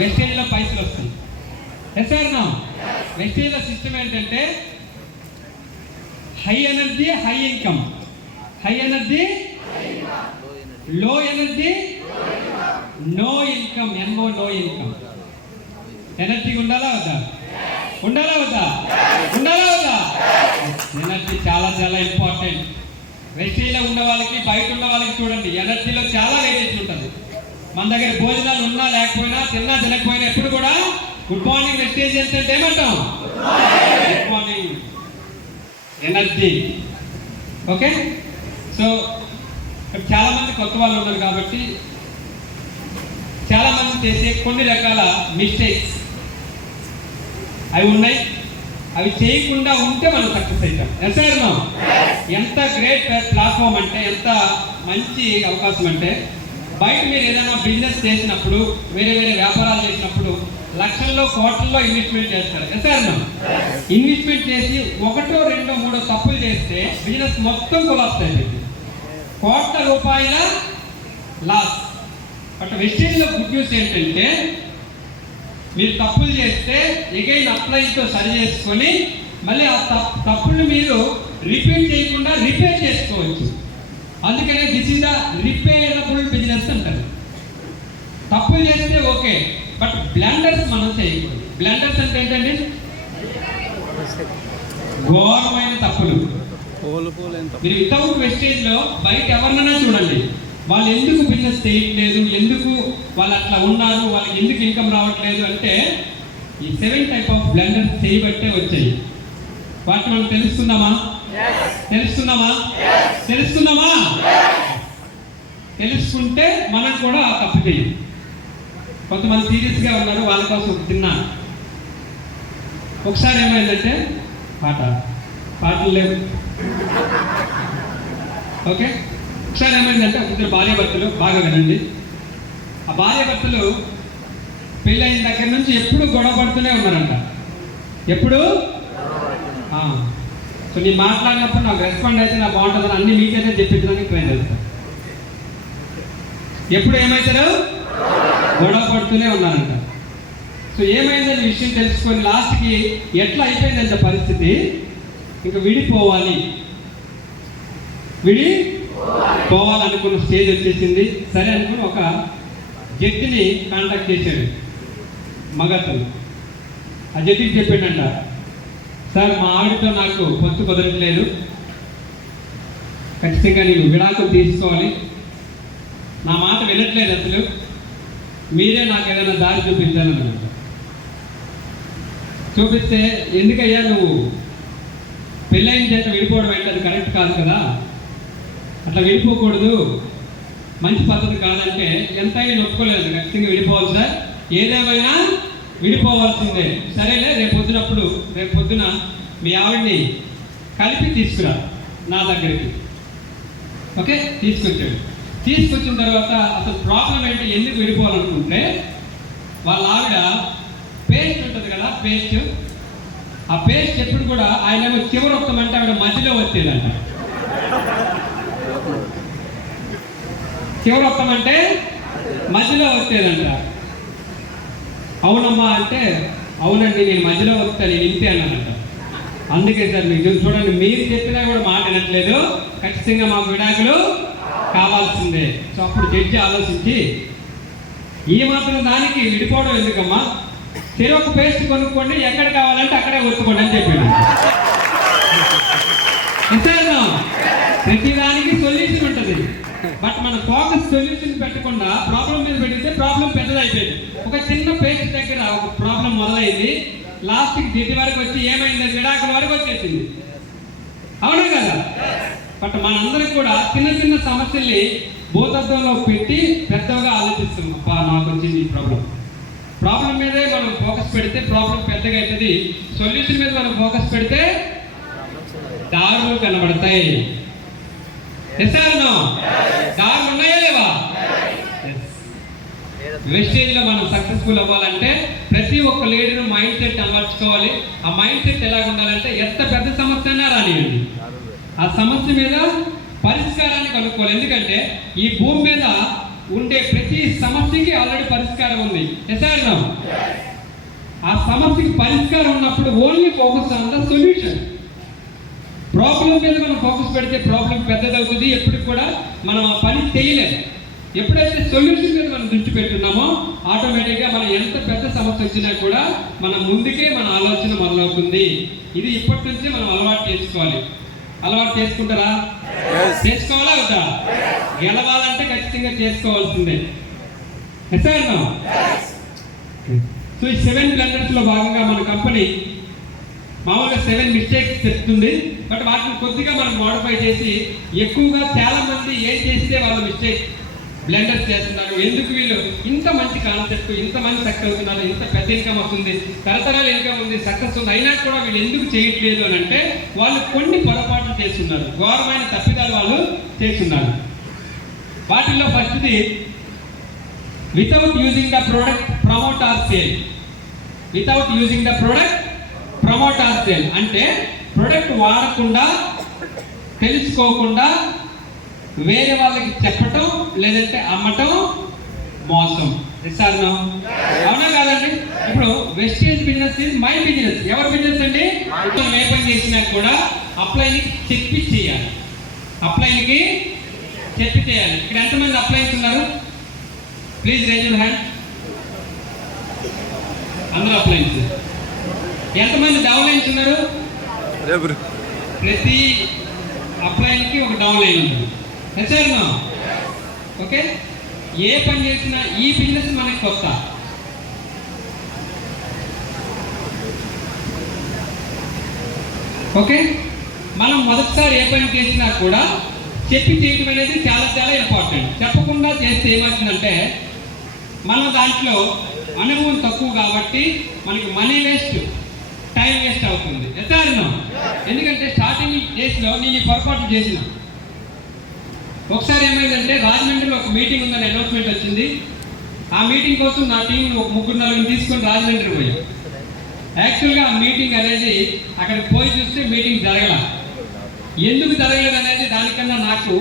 వెస్టేజ్లో పైసలు వస్తాయి. Yes sir నా వెస్టేజ్లో సిస్టమ్ ఏంటంటే high energy high income, high energy low energy no income, NO no income. Energy ఉండాలా వద్దా? ఉండాలా వద్దా? ఉండాలా వద్దా? ఎనర్జీ చాలా చాలా ఇంపార్టెంట్. వెస్టేజ్లో ఉన్న వాళ్ళకి బయట ఉన్న వాళ్ళకి చూడండి, ఎనర్జీలో చాలా వేరియేషన్ ఉంటుంది. మన దగ్గర భోజనాలు ఉన్నా లేకపోయినా, తిన్నా తినకపోయినా ఎప్పుడు కూడా గుడ్ మార్నింగ్ వెస్టేజ్ అంటే ఏమంటాం? Good morning energy. Okay, so చాలా మంది కొత్త వాళ్ళు ఉన్నారు కాబట్టి చాలా మంది చేసే కొన్ని రకాల మిస్టేక్స్ అవి ఉన్నాయి. అవి చేయకుండా ఉంటే మనం సక్సెస్ అవుతాం. ఎస్ఆర్నో ఎంత గ్రేట్ ప్లాట్ఫామ్ అంటే, ఎంత మంచి అవకాశం అంటే, బయట మీరు ఏదైనా బిజినెస్ చేసినప్పుడు, వేరే వేరే వ్యాపారాలు చేసినప్పుడు లక్షల్లో కోట్లలో ఇన్వెస్ట్మెంట్ చేస్తారు. ఎస్ఆర్నో ఇన్వెస్ట్మెంట్ చేసి ఒకటో రెండో మూడో తప్పులు చేస్తే బిజినెస్ మొత్తం కొలాప్స్ అయిపోయింది, కోట్ల రూపాయల లాస్. బట్ వెస్టేజ్లో గుడ్ న్యూస్ ఏంటంటే, మీరు తప్పులు చేస్తే ఎగైన్ అప్లైతో సరి చేసుకొని మళ్ళీ ఆ తప్పులు మీరు రిపీట్ చేయకుండా రిపేర్ చేసుకోవచ్చు. అందుకనే this is the repairable business అంటారు. తప్పులు చేస్తే ఓకే, బట్ బ్లండర్స్ మనం చేయకూడదు. బ్లండర్స్ అంటే ఏంటండి? ఘోరమైన తప్పులు. మీరు వితౌట్ వెస్టేజ్లో బయట ఎవరినైనా చూడండి, వాళ్ళు ఎందుకు బిజినెస్ చేయట్లేదు, ఎందుకు వాళ్ళు అట్లా ఉన్నారు, వాళ్ళకి ఎందుకు ఇన్కమ్ రావట్లేదు అంటే ఈ 7 టైప్ ఆఫ్ బ్లండర్స్ చేయబట్టే వచ్చాయి. వాటిని మనం తెలుసుకుందామా? తెలుసుకుంటే మనం కూడా తప్పు చేయం. కొంతమంది సీరియస్గా ఉన్నారు, వాళ్ళ కోసం తిన్నాను. ఒకసారి ఏమైందంటే పాటలు లేవు. ఓకే, ఒకసారి ఏమైందంటే ఇద్దరు భార్యాభర్తలు, బాగా వినండి. ఆ భార్యాభర్తలు పెళ్ళైన దగ్గర నుంచి ఎప్పుడు గొడవ పడుతూనే ఉన్నారంట. ఎప్పుడు సో నేను మాట్లాడినప్పుడు నాకు రెస్పాండ్ అయితే నాకు బాగుంటుందని అన్ని మీకైతే చెప్పించడానికి ట్రై చేస్తాను. ఎప్పుడు ఏమవుతారు? గొడవ పడుతూనే ఉన్నారంట. సో ఏమైందని విషయం తెలుసుకొని లాస్ట్కి ఎట్లా అయిపోయిందంట పరిస్థితి, ఇంకా విడిపోవాలనుకున్న స్టేజ్ వచ్చేసింది. సరే అనుకుని ఒక జడ్జిని కాంటాక్ట్ చేశాడు మగతను. ఆ జడ్జికి చెప్పాడంట, సార్ మా ఆవిడతో నాకు పొత్తు కుదరట్లేదు, ఖచ్చితంగా నీవు విడాకులు తీసుకోవాలి, నా మాట వినట్లేదు, అసలు మీరే నాకు ఏదైనా దారి చూపించాలన్నమాట. చూపిస్తే ఎందుకయ్యా నువ్వు పెళ్ళైన చేత విడిపోవడం అంటే అది కరెక్ట్ కాదు కదా, అట్లా విడిపోకూడదు, మంచి పద్ధతి కాదంటే ఎంతైనా ఒప్పుకోలేదు. ఖచ్చితంగా విడిపోవాలి సార్, ఏదేమైనా విడిపోవాల్సిందే. సరేలే, రేపు పొద్దున మీ ఆవిడ్ని కలిపి తీసుకురా నా దగ్గరికి. ఓకే, తీసుకొచ్చిన తర్వాత అసలు ప్రాబ్లం ఏంటి, ఎందుకు విడిపోవాలనుకుంటే వాళ్ళ ఆవిడ పేస్ట్ ఉంటుంది కదా, ఆ పేస్ట్ ఎప్పుడు కూడా ఆయన చివరి ఒక్కమంటే ఆవిడ మధ్యలో వచ్చేదంట. చివరి ఒక్కమంటే మధ్యలో వచ్చేదంట. అవునమ్మా అంటే, అవునండి నేను మధ్యలో వస్తా, నేను ఇంతే అన్నానంట. అందుకే సార్ మీకు చూడండి, మీరు చెప్పినా కూడా మాట వినట్లేదు, ఖచ్చితంగా మాకు విడాకులు కావాల్సిందే. సో అప్పుడు జడ్జి ఆలోచించి, ఈ మాత్రం దానికి విడిపోవడం ఎందుకమ్మా, చెరొక పేస్ట్ కొనుక్కోండి, ఎక్కడ కావాలంటే అక్కడే ఒత్తుకోండి అని చెప్పాడు. ప్రతి దానికి సొల్యూషన్ ఉంటుంది, బట్ మన ఫోకస్ సొల్యూషన్ పెట్టకుండా ప్రాబ్లం మీద పెడితే ప్రాబ్లం పెద్దదైపోయింది. ఒక చిన్న పేస్ట్ దగ్గర ఒక ప్రాబ్లం మొదలైంది, లాస్ట్కి దిద్ది వరకు వచ్చి ఏమైంది, విడాకుల వరకు వచ్చేసింది. అవునా కదా? బట్ మనందరికి కూడా చిన్న చిన్న సమస్యల్ని భూతత్వంలో పెట్టి పెద్దగా ఆలోచిస్తాం. అబ్బా నాకు వచ్చింది ఈ ప్రాబ్లం మీదే మనం ఫోకస్ పెడితే ప్రాబ్లం పెద్దగా అవుతుంది. సొల్యూషన్ మీద మనం ఫోకస్ పెడితే దారులు కనబడతాయి. దారులు ఉన్నాయా లేవా? వెస్టేజ్లో మనం సక్సెస్ఫుల్ అవ్వాలంటే ప్రతి ఒక్క లీడర్ మైండ్ సెట్ అమర్చుకోవాలి. ఆ మైండ్ సెట్ ఎలా ఉండాలంటే, ఎంత పెద్ద సమస్య అయినా రానివ్వండి, ఆ సమస్య మీద పరిష్కారాన్ని కనుక్కోవాలి. ఎందుకంటే ఈ భూమి మీద ఉండే ప్రతి సమస్యకి ఆల్రెడీ పరిష్కారం ఉంది. ఎస్ఆర్ ఆ సమస్యకి పరిష్కారం ఉన్నప్పుడు only focus on the solution. Problem మీద మనం ఫోకస్ పెడితే ప్రాబ్లం పెద్దదవుతుంది, ఎప్పుడు కూడా మనం ఆ పని చేయలేము. ఎప్పుడైతే సొల్యూషన్ మీద మనం దృష్టి పెట్టున్నామో ఆటోమేటిక్గా మనం ఎంత పెద్ద సమస్య వచ్చినా కూడా మనం ముందుకే మన ఆలోచన మొదలవుతుంది. ఇది ఇప్పటి నుంచి మనం అలవాటు చేసుకోవాలి. అలవాటు చేసుకుంటారా? చేసుకోవాలా వద్దా? గెలవాలంటే ఖచ్చితంగా చేసుకోవాల్సిందే. సార్ సో ఈ 7 బ్లెండర్స్లో భాగంగా మన కంపెనీ మామూలుగా 7 మిస్టేక్స్ చెప్తుంది. బట్ వాటిని కొద్దిగా మనం మోడిఫై చేసి ఎక్కువగా చాలా మంది ఏం చేస్తే వాళ్ళ మిస్టేక్ బ్లెండర్స్ చేస్తున్నారు. ఎందుకు వీళ్ళు ఇంత మంచి కాన్సెప్ట్, ఇంత మంది సక్సెస్ అవుతున్నారు, ఇంత పెద్ద ఇన్కమ్ వస్తుంది, తరతరాల ఇన్కమ్ ఉంది, సక్సెస్ ఉంది, అయినా కూడా వీళ్ళు ఎందుకు చేయట్లేదు అని అంటే వాళ్ళు కొన్ని పొరపాట్లు చేస్తున్నారు, ఘోరమైన తప్పిదాలు వాళ్ళు చేస్తున్నారు. వాటిల్లో ఫస్ట్ది without using the product promote are sale. Without using the product promote are sale అంటే ప్రోడక్ట్ వాడకుండా, తెలుసుకోకుండా వేరే వాళ్ళకి చెప్పటం లేదంటే అమ్మటం మోసం. అవునా కాదండి? ఇప్పుడు wastage business is my business. ఎవరి బిజినెస్ అండి? మనం ఏ పని చేసినా కూడా అప్లైన్కి చెప్పి చేయాలి. అప్లైన్కి చెప్పి చేయాలి. ఇక్కడ ఎంతమంది అప్లైన్స్ ఉన్నారు? Please raise your hand. అందరూ అప్లైన్స్. ఎంతమంది డౌన్లైన్స్ ఉన్నారు? ప్రతి అప్లైన్కి ఒక డౌన్లైన్ ఉంటుంది. ఓకే, ఏ పని చేసినా ఈ బిజినెస్ మనకి కొత్త. ఓకే, మనం మొదటిసారి ఏ పని చేసినా కూడా చెప్పి చేయడం అనేది చాలా చాలా ఇంపార్టెంట్. చెప్పకుండా చేస్తే ఏమవుతుందంటే మనం దాంట్లో అనుభవం తక్కువ కాబట్టి మనకి మనీ వేస్ట్, టైం వేస్ట్ అవుతుంది. ఎందుకంటే స్టార్టింగ్ డేస్లో నేను ఈ పొరపాటు చేసిన. ఒకసారి ఏమైందంటే రాజమండ్రిలో ఒక మీటింగ్ ఉందని అనౌన్స్మెంట్ వచ్చింది. ఆ మీటింగ్ కోసం నా టీం ఒక 3-4 తీసుకొని రాజమండ్రి పోయాం. యాక్చువల్గా ఆ మీటింగ్ అనేది అక్కడికి పోయి చూస్తే మీటింగ్ జరగల. ఎందుకు జరగలేదు అనేది దానికన్నా నాకు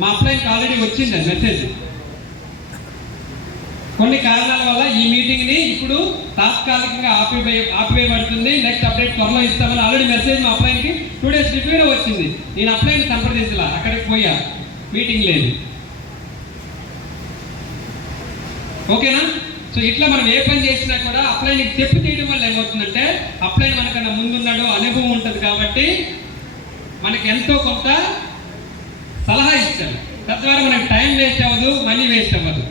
మా అప్లైన్కి ఆల్రెడీ వచ్చింది మెసేజ్. కొన్ని కారణాల వల్ల ఈ మీటింగ్ని ఇప్పుడు తాత్కాలికంగా ఆపివేయబడుతుంది, నెక్స్ట్ అప్డేట్ త్వరలో ఇస్తామని ఆల్రెడీ మెసేజ్ మా అప్లైన్కి 2 days బిఫోర్ వచ్చింది. నేను అప్లైన్ సంప్రదించలా, అక్కడికి పోయా, మీటింగ్ లేదు. ఓకేనా? సో ఇట్లా మనం ఏ పని చేసినా కూడా అప్లైన్కి చెప్పి చేయడం వల్ల ఏమవుతుందంటే అప్లైన్ మనకన్నా ముందున్నాడు, అనుభవం ఉంటుంది కాబట్టి మనకి ఎంతో కొంత సలహా ఇస్తారు. తద్వారా మనకి టైం వేస్ట్ అవ్వదు, మనీ వేస్ట్ అవ్వదు.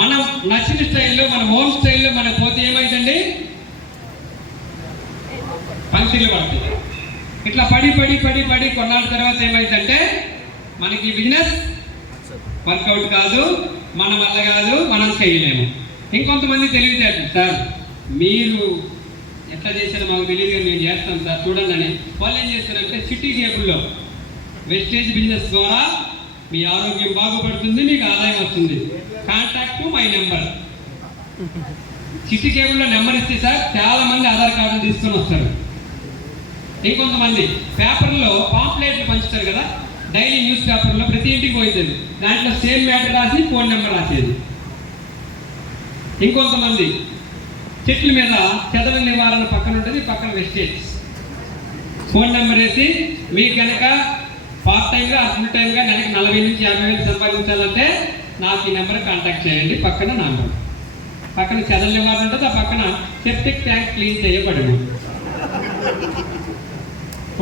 మనం నచ్చిన స్టైల్లో, మన ఓన్ స్టైల్లో మనకు పోతే ఏమైందండి పంక్తిలు పడుతుంది. ఇట్లా పడి పడి పడి పడి కొన్నాళ్ళ తర్వాత ఏమైందంటే మనకి బిజినెస్ వర్కౌట్ కాదు, మన వల్ల కాదు, మనం చేయలేము. ఇంకొంతమంది తెలివితేటలు, సార్ మీరు ఎట్లా చేశారో మాకు తెలియదు కానీ మేము చేస్తాం సార్ చూడండి అని. వాళ్ళు ఏం చేస్తారంటే సిటీ కేబుల్లో వెస్టేజ్ బిజినెస్ ద్వారా మీ ఆరోగ్యం బాగుపడుతుంది, మీకు ఆదాయం వస్తుంది, కాంటాక్ట్ మై నెంబర్. సిటీ కేబుల్లో నెంబర్ ఇస్తే సార్ చాలా మంది ఆధార్ కార్డులు తీసుకొని వస్తారు. ఇంకొంతమంది పేపర్లో పాంప్లెట్లు పంచుతారు కదా, డైలీ న్యూస్ పేపర్లో ప్రతి ఇంటికి పోతుంది, దాంట్లో సేమ్ మ్యాటర్ రాసి ఫోన్ నెంబర్ రాసేది. ఇంకొంతమంది చెట్ల మీద చెదల నివారణ పక్కన ఉంటుంది, పక్కన వెస్టేజ్ ఫోన్ నెంబర్ వేసి మీకు కనుక పార్ట్ టైంగా ఫుల్ టైంగా నెలకి 40,000 నుంచి 50,000 సంపాదించాలంటే నాకు ఈ నెంబర్ కాంటాక్ట్ చేయండి. పక్కన నెంబర్, పక్కన చెదల నివారణ ఉంటుంది, ఆ పక్కన సెప్టిక్ ట్యాంక్ క్లీన్ చేయబడదు.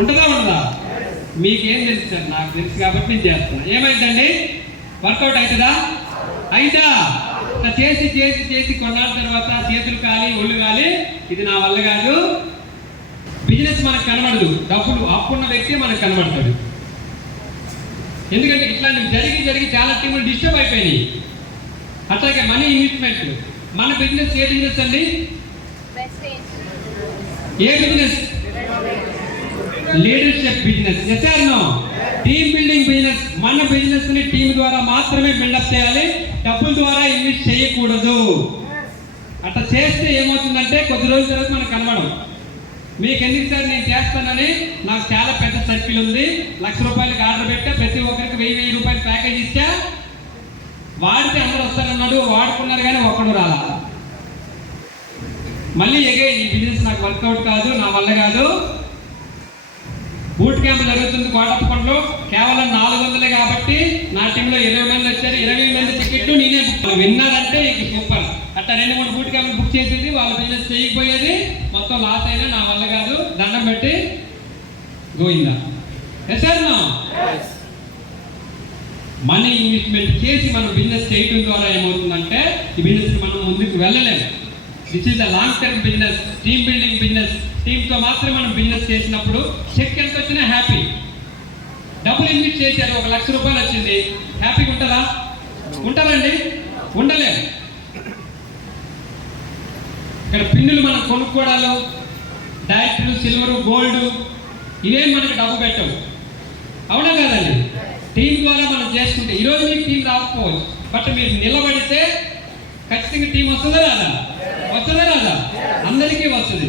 ఉంటుందా ఉండదా? మీకేం తెలుసు సార్? నాకు తెలుసు కాబట్టి నేను చేస్తున్నా. ఏమైందండి? వర్కౌట్ అవుతుందా? అయితా చేసి చేసి చేసి కొన్నాళ్ళ తర్వాత చేతులు కాలి, ఒళ్ళు కాలి, ఇది నా వల్ల కాదు. బిజినెస్ మనకు కనబడదు, డబ్బులు అప్పున్న వ్యక్తి మనకు కనబడతాడు. ఎందుకంటే ఇట్లాంటివి జరిగి జరిగి చాలా టీములు డిస్టర్బ్ అయిపోయినాయి. అట్లాగే మనీ ఇన్వెస్ట్మెంట్. మన బిజినెస్ ఏ బిజినెస్ అండి? ఏ business? Leadership business. Team building business. మన బిజినెస్ ని టీం ద్వారా మాత్రమే బిల్డప్ చేయాలి, డబ్బుల ద్వారా ఇన్వెస్ట్ చేయకూడదు. అట్లా చేస్తే ఏమవుతుందంటే కొద్ది రోజుల తర్వాత మనకు కనబడం. మీకు ఎందుకు సార్ నేను చేస్తానని, నాకు చాలా పెద్ద సర్కిల్ ఉంది, 1,00,000 రూపాయలకి ఆర్డర్ పెట్టా, ప్రతి ఒక్కరికి 1,000 రూపాయలు ప్యాకేజ్ ఇచ్చా, వాడితే అందరూ వస్తారన్నాడు, వాడుకున్నారు కానీ ఒక్కడు రాలా. మళ్ళీ ఎగైన్ ఈ బిజినెస్ నాకు వర్కౌట్ కాదు, నా వల్ల కాదు. బూట్ క్యాంప్ జరుగుతుంది కోటప్పకొండలో, కేవలం 400 కాబట్టి నా టీంలో 20 మంది వచ్చారు. 20 మంది టికెట్లు నేనే బుక్ విన్నారంటే ఇక సూపర్. అట్లా 2-3 బూట్ క్యాంపులు బుక్ చేసేది, వాళ్ళ బిజినెస్ చేయకపోయేది, మొత్తం లాస్ అయినా నా వల్ల కాదు, దండం పెట్టి గోయిందా. సార్ మనీ ఇన్వెస్ట్మెంట్ చేసి మనం బిజినెస్ చేయడం ద్వారా ఏమవుతుందంటే ఈ బిజినెస్ మనం ముందుకు వెళ్ళలేము. This is the long term business, team building business. టీంతో మాత్రమే మనం బిజినెస్ చేసినప్పుడు చెక్ ఎంత వచ్చినా హ్యాపీ. డబ్బులు ఇన్వెస్ట్ చేశారు, 1 లక్ష రూపాయలు వచ్చింది, హ్యాపీగా ఉంటుందా? ఉంటారండి? ఉండలేము. ఇక్కడ పిన్నులు మనం కొనుక్కోవడాలు, డైరెక్టర్లు, సిల్వరు, గోల్డ్, ఇవేం మనకు డబ్బు పెట్టవు, అవునా కాదండి? టీం ద్వారా మనం చేసుకుంటే ఈరోజు మీకు టీం రాకపోవచ్చు, బట్ మీరు నిలబడితే ఖచ్చితంగా టీం వస్తుందా రాదా? వస్తుందా రాదా? అందరికీ వస్తుంది.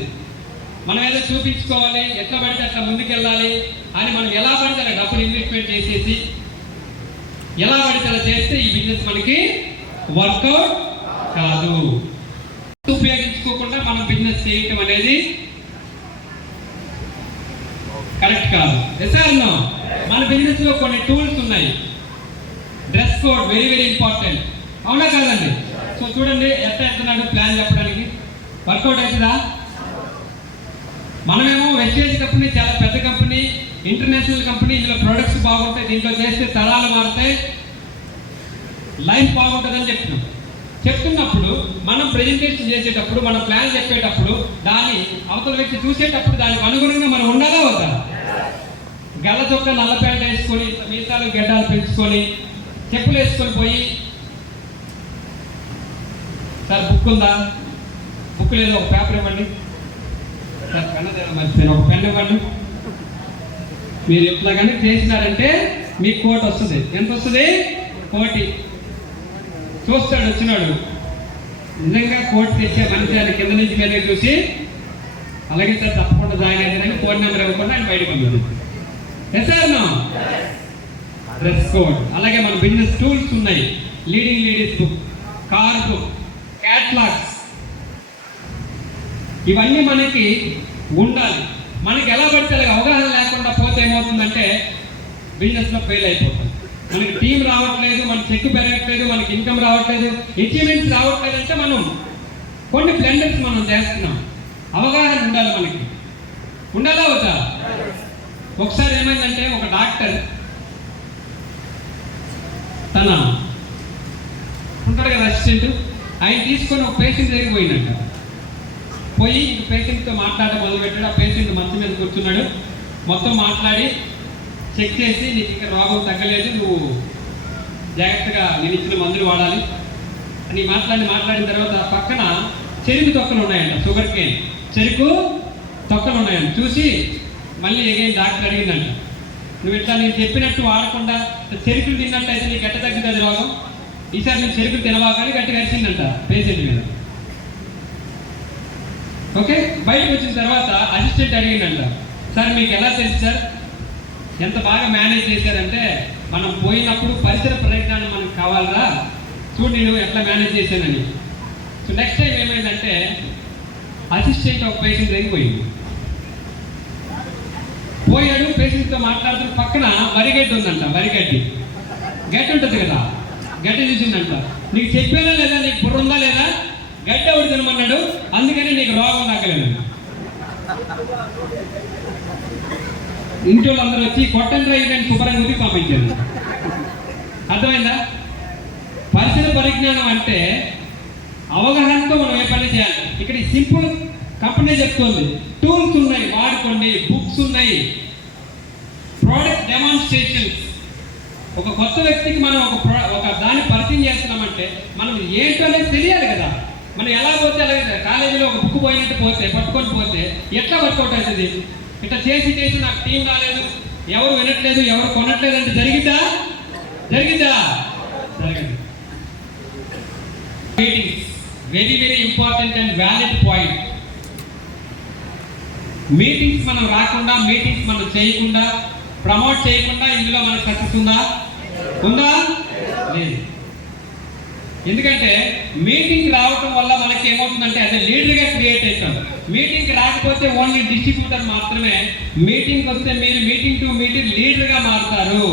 మనం ఏదో చూపించుకోవాలి, ఎట్లా పడితే అట్లా ముందుకు వెళ్ళాలి అని మనం ఎలా పడితే అలా డబ్బులు ఇన్వెస్ట్మెంట్ చేసేసి ఎలా పడితే అలా చేస్తే ఈ బిజినెస్ మనకి వర్కౌట్ కాదు. ఉపయోగించుకోకుండా మనం బిజినెస్ చేయటం అనేది కరెక్ట్ కాదు. ఎస్ఆర్నో మన బిజినెస్ లో కొన్ని టూల్స్ ఉన్నాయి. Dress code very very important, అవునా కాదండి? సో చూడండి ఎట్లా వెళ్తున్నాడు ప్లాన్ చెప్పడానికి. వర్కౌట్ అవుతుందా? మనమేమో వెస్టేజ్ కంపెనీ, చాలా పెద్ద కంపెనీ, ఇంటర్నేషనల్ కంపెనీ, ఇందులో ప్రొడక్ట్స్ బాగుంటాయి, దీంట్లో చేస్తే తరాలు మారుతాయి, లైఫ్ బాగుంటుందని చెప్తున్నప్పుడు మనం ప్రెజెంటేషన్ చేసేటప్పుడు, మన ప్లాన్ చెప్పేటప్పుడు, దాన్ని అవతల వ్యక్తి చూసేటప్పుడు దానికి అనుగుణంగా మనం ఉండాలా వద్దా? గల్ల చొక్క నల్ల ప్యాంట్ వేసుకొని, మీసాలు గడ్డాలు పెంచుకొని, చెప్పులు వేసుకొని పోయి, సార్ బుక్ ఉందా? బుక్ లేదు, ఒక పేపర్ ఇవ్వండి. సార్ పెన్ మర్చిపోయిన, ఒక పెన్ ఇవ్వండి. మీరు ఇట్లా కనుక చేసినారంటే మీకు కోటి వస్తుంది. ఎంత వస్తుంది? 1 కోటి. చూస్తాడు వచ్చినాడు, నిజంగా కోటి తెచ్చే మనిషి అని కింద నుంచి మీద చూసి, అలాగే సార్ తప్పకుండా జాయిన్ అయితేనని ఫోన్ నెంబర్ ఇవ్వకుండా ఆయన బయటకు ఉంది. ఎస్ఆర్నో డ్రెస్ కోడ్. అలాగే మన బిజినెస్ టూల్స్ ఉన్నాయి. Leading ladies book, car book, catalogues, ఇవన్నీ మనకి ఉండాలి. మనకి ఎలా పడితే అలాగే అవగాహన లేకుండా పోతే ఏమవుతుందంటే బిజినెస్లో ఫెయిల్ అయిపోతుంది. మనకి టీం రావట్లేదు, మన చెక్ పెరగట్లేదు, మనకి ఇన్కమ్ రావట్లేదు, అచీవ్మెంట్స్ రావట్లేదు అంటే మనం కొన్ని బ్లెండర్స్ మనం చేస్తున్నాం. అవగాహన ఉండాలి, మనకి ఉండాలా వద్దా? ఒకసారి ఏమైందంటే ఒక డాక్టర్ తన ఉంటాడు కదా అసిస్టెంట్, ఆయన తీసుకొని ఒక పేషెంట్ దగ్గరికి పోయినట్ట. పోయి పేషెంట్తో మాట్లాడడం మొదలుపెట్టాడు. ఆ పేషెంట్ మంచం మీద కూర్చున్నాడు. మొత్తం మాట్లాడి చెక్ చేసి, నీకు ఇంకా రోగం తగ్గలేదు, నువ్వు జాగ్రత్తగా నేను ఇచ్చిన మందులు వాడాలి అని మాట్లాడిన తర్వాత పక్కన చెరుకు తొక్కలు ఉన్నాయంట, షుగర్ కేన్ చెరుకు తొక్కలు ఉన్నాయంట. చూసి మళ్ళీ ఎగైన్ డాక్టర్ అడిగిందంట, నువ్వు ఇట్లా నేను చెప్పినట్టు వాడకుండా చెరుకులు తిన్నట్టయితే నీకు ఎట్ట తగ్గుతుంది రోగం, ఈసారి నేను చెరుకులు తినవాకని గట్టిగా అరిచిందంట పేషెంట్ మీద. ఓకే, బయటకు వచ్చిన తర్వాత అసిస్టెంట్ అడిగిందంట, సార్ మీకు ఎలా తెలుసు సార్, ఎంత బాగా మేనేజ్ చేశారంటే, మనం పోయినప్పుడు పరిసర పరిజ్ఞానం మనకు కావాలరా, చూడు నేను ఎట్లా మేనేజ్ చేశానని. సో నెక్స్ట్ టైం ఏమైందంటే అసిస్టెంట్ ఒక పేషెంట్ దగ్గరికి పోయాడు. పేషెంట్తో మాట్లాడుతున్న పక్కన వరిగడ్డి ఉందంట. వరిగడ్డి గడ్డి ఉంటుంది కదా, గడ్డి చూసిందంట. నీకు చెప్పానా లేదా, నీకు బుర్ర ఉందా లేదా, గడ్డి ఎవరు తినమన్నాడు, అందుకని నీకు రోగం తగ్గలేదు. ఇంట్లో అందరూ వచ్చి కొట్టండి రైట్ శుభ్రంగా ఉతికి పంపించారు. అర్థమైందా? పరిసర పరిజ్ఞానం అంటే అవగాహనతో మనం ఏ పని చేయాలి. ఇక్కడ సింపుల్ కంపెనీ చెప్తుంది, టూల్స్ ఉన్నాయి వాడుకోండి, బుక్స్ ఉన్నాయి, ప్రోడక్ట్ డెమాన్స్ట్రేషన్స్. ఒక కొత్త వ్యక్తికి మనం ఒక దాన్ని పరిచయం చేస్తున్నామంటే మనం ఏంటో అనేది తెలియాలి కదా. మనం ఎలా పోతే అలాగే కాలేజీలో ఒక బుక్ పోయినట్టు పోతే, పట్టుకొని పోతే ఎట్లా వర్కౌట్ అవుతుంది? ఇట్లా చేసి నాకు టీం రాలేదు, ఎవరు వినట్లేదు, ఎవరు కొనట్లేదు అంటే జరిగిందా? జరగదు. Meetings very very important and valid point. Meetings మనం రాకుండా, మీటింగ్స్ మనం చేయకుండా, ప్రమోట్ చేయకుండా ఇందులో మనకు సక్సెస్ ఉందా? లేదు. ఎందుకంటే మీటింగ్ రావటం వల్ల మనకి ఏమవుతుందంటే అదే లీడర్గా క్రియేట్ అవుతాం. మీటింగ్కి రాకపోతే ఓన్లీ డిస్ట్రిబ్యూటర్ మాత్రమే. మీటింగ్కి వస్తే మీరు మీటింగ్ టు మీటింగ్ లీడర్గా మారుతారు.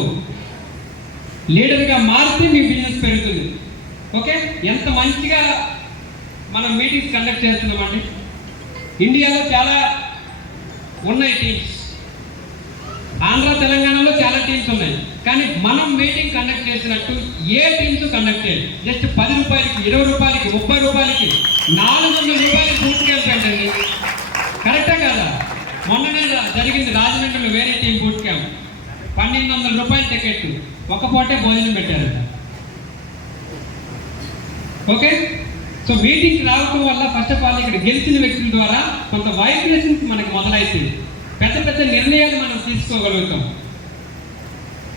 లీడర్గా మారితే మీ బిజినెస్ పెరుగుతుంది. ఓకే, ఎంత మంచిగా మనం మీటింగ్స్ కండక్ట్ చేస్తున్నామండి. ఇండియాలో చాలా ఉన్నాయి టీమ్స్, ఆంధ్ర తెలంగాణలో చాలా టీమ్స్ ఉన్నాయి. కానీ మనం మీటింగ్ కండక్ట్ చేసినట్టు ఏ టీమ్స్ కండక్ట్ చేయాలి. జస్ట్ 10 రూపాయలకి, 20 రూపాయలకి, 30 రూపాయలకి, 400 రూపాయలకి బూట్ క్యాంప్ పెట్టండి. కరెక్టా కాదా? మొన్ననే జరిగింది రాజమండ్రిలో వేరే టీం బూట్ క్యాంప్. 1200 రూపాయల టికెట్, ఒక పూటే భోజనం పెట్టారు. ఓకే, సో మీటింగ్ రావడం వల్ల ఫస్ట్ ఆఫ్ ఆల్ ఇక్కడ గెలిచిన వ్యక్తుల ద్వారా కొంత వైబ్రేషన్స్ మనకు మొదలవుతుంది. పెద్ద పెద్ద నిర్ణయాలు మనం తీసుకోగలుగుతాం.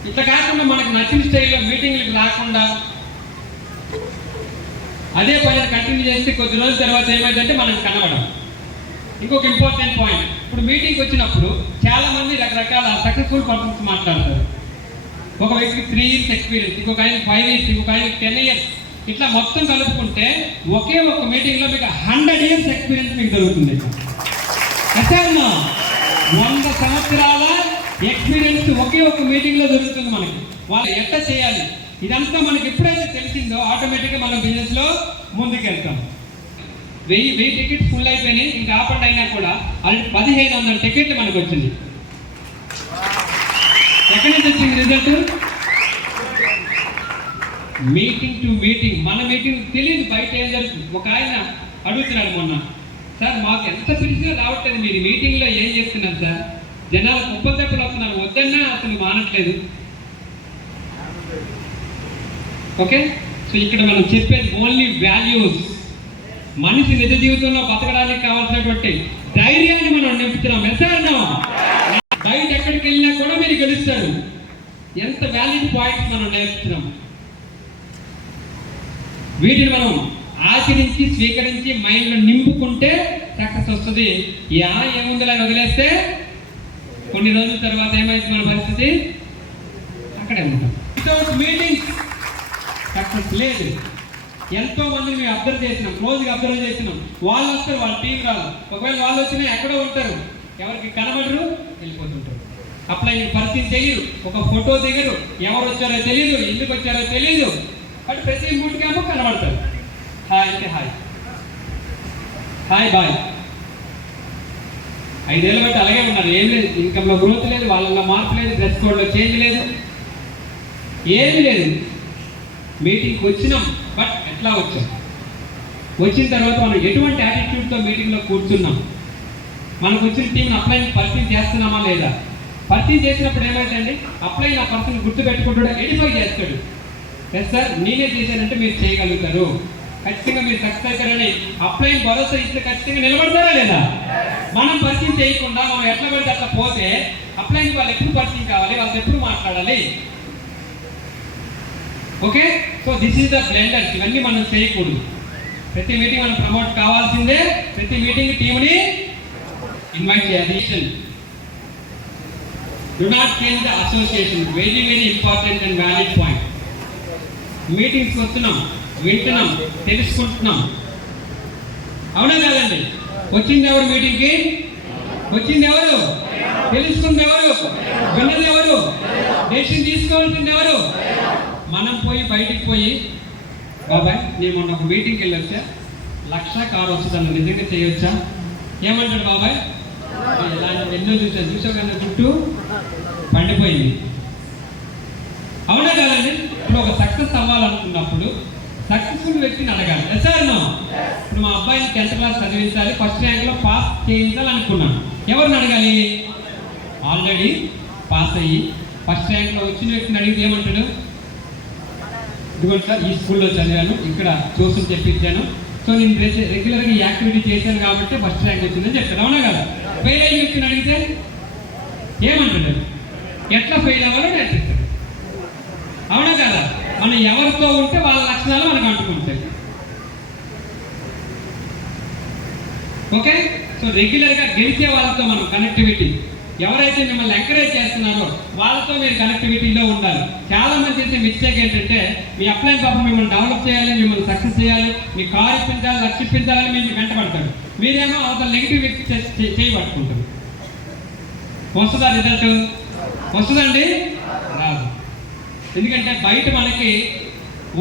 ఇట్లా కాకుండా మనకు నచ్చిన స్టైల్లో మీటింగ్లకు రాకుండా అదే పని కంటిన్యూ చేస్తే కొద్ది రోజుల తర్వాత ఏమైందంటే మనం కనబడం. ఇంకొక ఇంపార్టెంట్ పాయింట్, ఇప్పుడు మీటింగ్కి వచ్చినప్పుడు చాలా మంది రకరకాల సక్సెస్ఫుల్ పర్సన్స్ మాట్లాడతారు. ఒక వ్యక్తికి 3 years ఎక్స్పీరియన్స్, ఇంకొక ఆయన 5 years, ఇంకొక ఆయన 10 years, ఇట్లా మొత్తం కలుపుకుంటే ఒకే ఒక మీటింగ్లో మీకు 100 years ఎక్స్పీరియన్స్ మీకు దొరుకుతుంది. 100 సంవత్సరాల ఎక్స్పీరియన్స్ ఒకే ఒక మీటింగ్లో దొరుకుతుంది మనకి. వాళ్ళు ఎట్లా చేయాలి ఇదంతా మనకి ఎప్పుడైతే తెలిసిందో ఆటోమేటిక్గా మనం బిజినెస్లో ముందుకెళ్తాం. 1000 టికెట్స్ ఫుల్ అయిపోయినాయి. ఇంకా ఆపండి అయినా కూడా అది 1500 టికెట్లు మనకు వచ్చింది. ఎక్కడి నుంచి వచ్చింది రిజల్ట్? Meeting to meeting. మన మీటింగ్ తెలియదు బయట ఏం జరుగుతుంది. ఒక ఆయన అడుగుతున్నాడు మొన్న, సార్ మాకు ఎంత పిలిచినా రావట్లేదు, మీరు మీటింగ్లో ఏం చెప్తున్నారు సార్? జనాలు కుప్పలు తెప్పలు వస్తున్నారు, వద్దన్నా అసలు మానట్లేదు. ఓకే, సో ఇక్కడ మనం చెప్పేది ఓన్లీ వాల్యూస్. మనిషి నిజ జీవితంలో బతకడానికి కావాల్సినటువంటి ధైర్యాన్ని మనం నింపుతున్నాం. ఎసార్నో బయట ఎక్కడికి వెళ్ళినా కూడా మీరు గెలుస్తారు. ఎంత వాల్యూడ్ పాయింట్స్ మనం నేర్పుతున్నాం. వీటిని మనం ఆచరించి స్వీకరించి మైండ్లో నింపుకుంటే సక్సెస్ వస్తుంది. ఏముందిలా వదిలేస్తే కొన్ని రోజుల తర్వాత ఏమైంది మన పరిస్థితి? అక్కడే ఉంటాం. వితౌట్ మీటింగ్స్ సక్సెస్ లేదు. ఎంతో మందిని మేము అబ్జర్వ్ చేసినాం, రోజుకి అబ్జర్వ్ చేసినాం. వాళ్ళు వస్తారు, వాళ్ళ టీం రాదు. ఒకవేళ వాళ్ళు వచ్చినా ఎక్కడో ఉంటారు, ఎవరికి కనబడరు, వెళ్ళిపోతుంటారు. అప్లై పరిచయం చేయరు, ఒక ఫోటో దిగరు, ఎవరు వచ్చారో తెలియదు, ఎందుకు వచ్చారో తెలియదు. బట్ ప్రతి బూట్ క్యాంప్ కనబడతారు. హాయ్ అంటే హాయ్, హాయ్ బాయ్. 5 ఏళ్ళు బట్టి అలాగే ఉన్నారు. ఏం లేదు, ఇన్కమ్లో గ్రోత్ లేదు, వాళ్ళలో మార్పు లేదు, డ్రెస్ కోడ్లో చేంజ్ లేదు, ఏమి లేదు. మీటింగ్కి వచ్చినాం, బట్ ఎట్లా వచ్చాం? వచ్చిన తర్వాత మనం ఎటువంటి యాటిట్యూడ్తో మీటింగ్లో కూర్చున్నాం? మనకు వచ్చిన టీంని అప్లై పరిచయం చేస్తున్నామా లేదా? పరిచయం చేసినప్పుడు ఏమైందండి, అప్లై నా పర్సన్ గుర్తుపెట్టుకుంటాడు, ఐడెంటిఫై చేస్తాడు. ఎస్ సార్ నేనే చేశానంటే మీరు చేయగలుగుతారు, ఖచ్చితంగా మీరు సక్సెస్ అవుతారని అప్లై భరోసా ఇస్తే ఖచ్చితంగా నిలబడతారా లేదా? మనం పరిచయం చేయకుండా మనం ఎట్లా పడితే అట్లా పోతే అప్లైకి వాళ్ళు ఎప్పుడు పరిచయం కావాలి, వాళ్ళు ఎప్పుడు మాట్లాడాలి? Okay, so this is the blenders. ఇవన్నీ మనం చేయకూడదు. ప్రతి మీటింగ్ మనం ప్రమోట్ కావాల్సిందే. ప్రతి మీటింగ్ టీంని ఇన్వైట్ చేయాలి. Do not change the association. Very very important and valid point. మీటింగ్స్కి వస్తున్నాం, వింటున్నాం, తెలుసుకుంటున్నాం. అవునా కాదండి? వచ్చింది ఎవరు మీటింగ్కి? వచ్చింది ఎవరు? తెలుసుకుంది ఎవరు? విన్నది ఎవరు? డెసిషన్ తీసుకోవాల్సింది ఎవరు? మనం పోయి బయటికి పోయి, బాబాయ్ నేను మొన్న ఒక మీటింగ్కి వెళ్ళొచ్చా, 1,00,000 కారు వస్తుందన్న, నిజంగా చేయొచ్చా? ఏమంటాడు బాబాయ్? ఇలాంటి ఎన్నో చూసావు కానీ చుట్టూ పండిపోయింది. అవునా కాదండి? ఇప్పుడు ఒక సక్సెస్ అవ్వాలనుకున్నప్పుడు సక్సెస్ఫుల్ వ్యక్తిని అడగాలి. ఎస్ఆర్నో? ఇప్పుడు మా అబ్బాయిని 10th క్లాస్ చదివించాలి, ఫస్ట్ ర్యాంక్లో పాస్ చేయించాలనుకున్నాను. ఎవరిని అడగాలి? ఆల్రెడీ పాస్ అయ్యి ఫస్ట్ ర్యాంక్లో వచ్చిన వ్యక్తిని అడిగితే ఏమంటాడు? ఇదిగోండి సార్, ఈ స్కూల్లో చదివాను, ఇక్కడ ట్యూషన్ చెప్పించాను, సో నేను రెగ్యులర్గా ఈ యాక్టివిటీ చేశాను కాబట్టి ఫస్ట్ ర్యాంక్ వచ్చిందని చెప్తాడు. అవునా కదా? ఫెయిల్ అయిన వ్యక్తిని అడిగితే ఏమంటాడు? ఎట్లా ఫెయిల్ అవ్వాలో నేర్పిస్తాడు. అవునా కదా? మనం ఎవరితో ఉంటే వాళ్ళ లక్షణాలు మనకు అంటుకుంటాయి. ఓకే, సో రెగ్యులర్గా గెలిచే వాళ్ళతో మనం కనెక్టివిటీ ఎవరైతే మిమ్మల్ని ఎంకరేజ్ చేస్తున్నారో వాళ్ళతో మీరు కనెక్టివిటీలో ఉండాలి. చాలా మంది చేసే మిస్టేక్ ఏంటంటే మీ అప్లైన్ పాపం మిమ్మల్ని డెవలప్ చేయాలి, మిమ్మల్ని సక్సెస్ చేయాలి, మీ కార్ ఇప్పించాలి, లక్ష ఇప్పించాలని మీరు వెంటబడతాడు. మీరేమో అవతల నెగిటివ్ చేయబట్టుకుంటారు. వస్తుందా రిజల్ట్? వస్తుందండి? రాదు. ఎందుకంటే బయట మనకి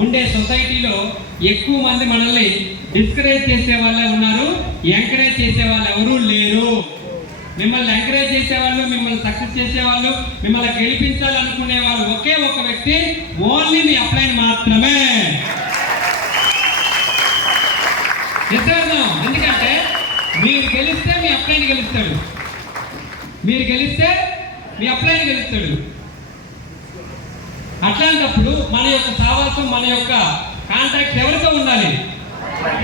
ఉండే సొసైటీలో ఎక్కువ మంది మనల్ని డిస్కరేజ్ చేసే వాళ్ళే ఉన్నారు, ఎంకరేజ్ చేసే వాళ్ళు ఎవరూ లేరు. మిమ్మల్ని ఎంకరేజ్ చేసేవాళ్ళు, మిమ్మల్ని సక్సెస్ చేసేవాళ్ళు, మిమ్మల్ని గెలిపించాలనుకునే వాళ్ళు ఒకే ఒక వ్యక్తి, ఓన్లీ మీ అప్లైన్ మాత్రమే. ఎందుకంటే మీరు గెలిస్తే మీ అప్లైన్ గెలుస్తాడు, మీరు గెలిస్తే మీ అప్లైన్ గెలుస్తాడు. అట్లాంటప్పుడు మన యొక్క సావాసం, మన యొక్క కాంటాక్ట్ ఎవరితో ఉండాలి?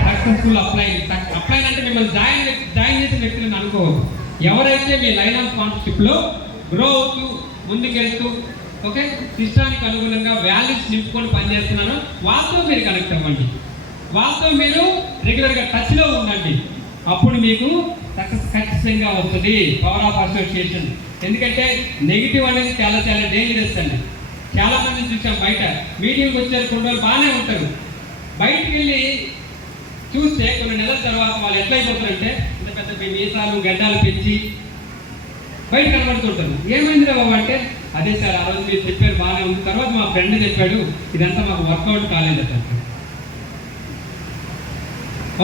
Successful upline. అప్లైన్ అంటే మిమ్మల్ని జాయిన్ చేసిన వ్యక్తులను అనుకోవద్దు. ఎవరైతే మీ లైన్ ఆఫ్ స్పాన్సర్షిప్లో గ్రో అవుతూ ముందుకెళ్తూ ఓకే సిస్టానికి అనుగుణంగా వాల్యూస్ నింపుకొని పనిచేస్తున్నారో వాళ్ళతో మీరు కనెక్ట్ అవ్వండి, వాళ్ళతో మీరు రెగ్యులర్గా టచ్లో ఉండండి. అప్పుడు మీకు సక్సెస్ ఖచ్చితంగా వస్తుంది. Power of association. ఎందుకంటే నెగిటివ్ అనేది చాలా చాలా డేంజరస్ అండి. చాలా మందిని చూసాం బయట మీటింగ్కి వచ్చారు, కొన్ని రోజులు బాగానే ఉంటారు, బయటికి వెళ్ళి చూస్తే కొన్ని నెలల తర్వాత వాళ్ళు ఎట్లయిపోతారంటే ఇంత పెద్ద మీసాలు గడ్డాలు పెంచి బయట కనబడుతుంటారు. ఏమైంది బాబు అంటే, అదే సార్ ఆ రోజు మీరు చెప్పారు బాగానే ఉంది, తర్వాత మా ఫ్రెండ్ చెప్పాడు ఇదంతా మాకు వర్కౌట్ కాలేదట.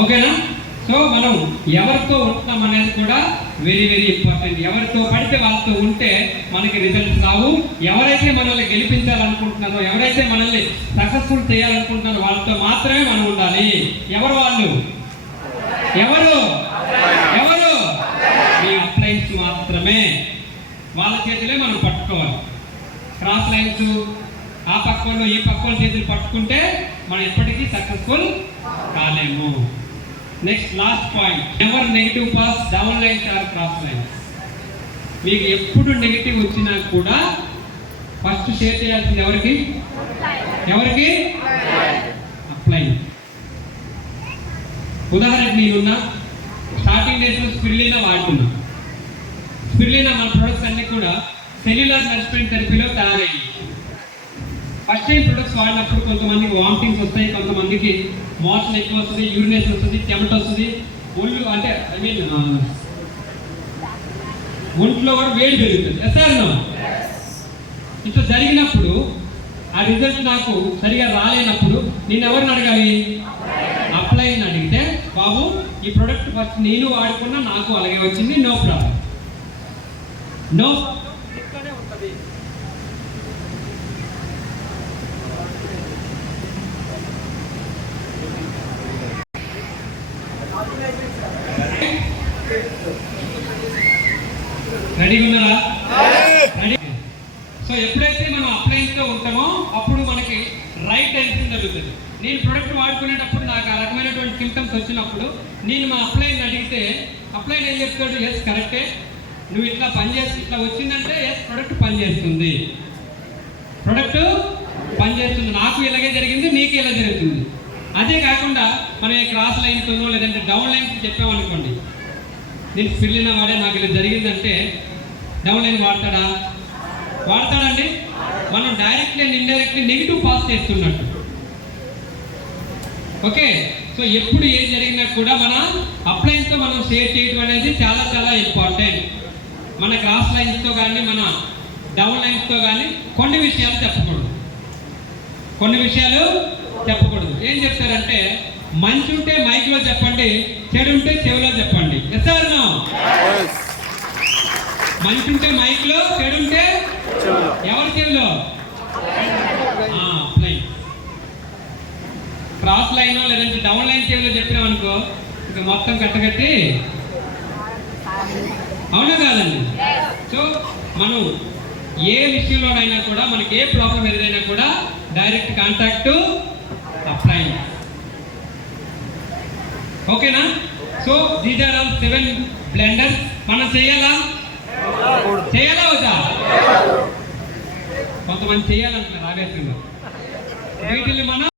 ఓకేనా? సో మనం ఎవరితో ఉంటున్నాం అనేది కూడా వెరీ వెరీ ఇంపార్టెంట్. ఎవరితో పడితే వాళ్ళతో ఉంటే మనకి రిజల్ట్స్ రావు. ఎవరైతే మనల్ని గెలిపించాలనుకుంటున్నారో, ఎవరైతే మనల్ని సక్సెస్ఫుల్ చేయాలనుకుంటున్నారో వాళ్ళతో మాత్రమే మనం ఉండాలి. ఎవరు వాళ్ళు? ఎవరు? ఎవరు? మీ అప్లైన్స్ మాత్రమే. వాళ్ళ చేతులే మనం పట్టుకోవాలి. క్రాస్ లైన్స్ ఆ పక్క ఈ పక్క చేతులు పట్టుకుంటే మనం ఎప్పటికీ సక్సెస్ఫుల్ కాలేము. Next last point, ever negative pass down lines or cross lines. మీకు ఎప్పుడు నెగిటివ్ వచ్చినా కూడా ఫస్ట్ షేర్ చేయాల్సింది ఎవరికి? ఎవరికి? అప్లైన్. ఉదాహరణకి నేనున్నా స్టార్టింగ్ డేస్లో స్పిరులినా వాడుతున్నా. స్పిరులినా మన ప్రొడక్ట్స్ అన్ని కూడా సెల్యులార్ నర్స్మెంట్ థెరపీలో తయారయ్యాయి. ఫస్ట్ టైం ప్రొడక్ట్స్ వాడినప్పుడు కొంతమందికి వామిటింగ్స్ వస్తాయి, కొంతమందికి మోషన్ ఎక్కువ వస్తుంది, యూరినేషన్ వస్తుంది, చెమట వస్తుంది, ఒళ్ళు అంటే ఐ మీన్ ఒంట్లో కూడా వేడి పెరుగుతుంది. ఎస్ఆర్నో ఇట్లా జరిగినప్పుడు ఆ రిజల్ట్ నాకు సరిగా రాలేనప్పుడు నేను ఎవరిని అడగాలి? అప్లైన్ అడిగితే, బాబు ఈ ప్రోడక్ట్ ఫస్ట్ నేను వాడుకున్నా నాకు అలాగే వచ్చింది, నో ప్రాబ్లం, నో ఇక్కడే ఉంటుంది. రెడీగా ఉన్నారా? రెడీ. సో ఎప్పుడైతే మనం అప్లైన్స్లో ఉంటామో అప్పుడు మనకి రైట్ డెసిషన్ జరుగుతుంది. నేను ప్రొడక్ట్ వాడుకునేటప్పుడు నాకు ఆ రకమైనటువంటి సిమ్టమ్స్ వచ్చినప్పుడు నేను మా అప్లైన్ అడిగితే అప్లైన్ ఏం చెప్తాడు? ఎస్ కరెక్టే, నువ్వు ఇట్లా పనిచేసి ఇట్లా వచ్చిందంటే ఎస్ ప్రొడక్ట్ పనిచేస్తుంది, ప్రొడక్ట్ పనిచేస్తుంది, నాకు ఇలాగే జరిగింది, నీకు ఇలా జరుగుతుంది. అదే కాకుండా మనం క్రాస్ లైన్తోనో లేదంటే డౌన్ లైన్స్ చెప్పామనుకోండి, నేను స్పిరులినా వాడే నాకు ఇలా జరిగిందంటే డౌన్ లైన్ వాడతాడా? వాడతాడండి. మనం directly and indirectly negative pass చేస్తున్నట్టు. ఓకే, సో ఎప్పుడు ఏం జరిగినా కూడా మన అప్లైన్స్తో మనం షేర్ చేయడం అనేది చాలా చాలా ఇంపార్టెంట్. మన క్రాస్ లైన్స్తో కానీ మన డౌన్ లైన్స్తో కానీ కొన్ని విషయాలు చెప్పకూడదు, కొన్ని విషయాలు చెప్పకూడదు. ఏం చెప్తారంటే, మంచి ఉంటే మైక్లో చెప్పండి, చెడు ఉంటే చెవిలో చెప్పండి. ఎస్ఆర్నో? మంచి ఉంటే మైక్లో, చెడు ఉంటే ఎవరి చెవిలో? అప్లైన్. క్రాస్ లైన్ లేదంటే డౌన్ లైన్ చెవిలో చెప్పినాం అనుకో ఇక మొత్తం కట్టగట్టి, అవునా కాదండి? సో మనం ఏ విషయంలోనైనా కూడా మనకి ఏ ప్రాబ్లం ఎదురైనా కూడా డైరెక్ట్ కాంటాక్ట్ అప్లైన్. ఓకేనా? So these are all 7 blenders. మనం చేయాలా వద్దా? కొంతమంది చేయాలంటున్నారు ఆవేశంగా. వీటిని మనం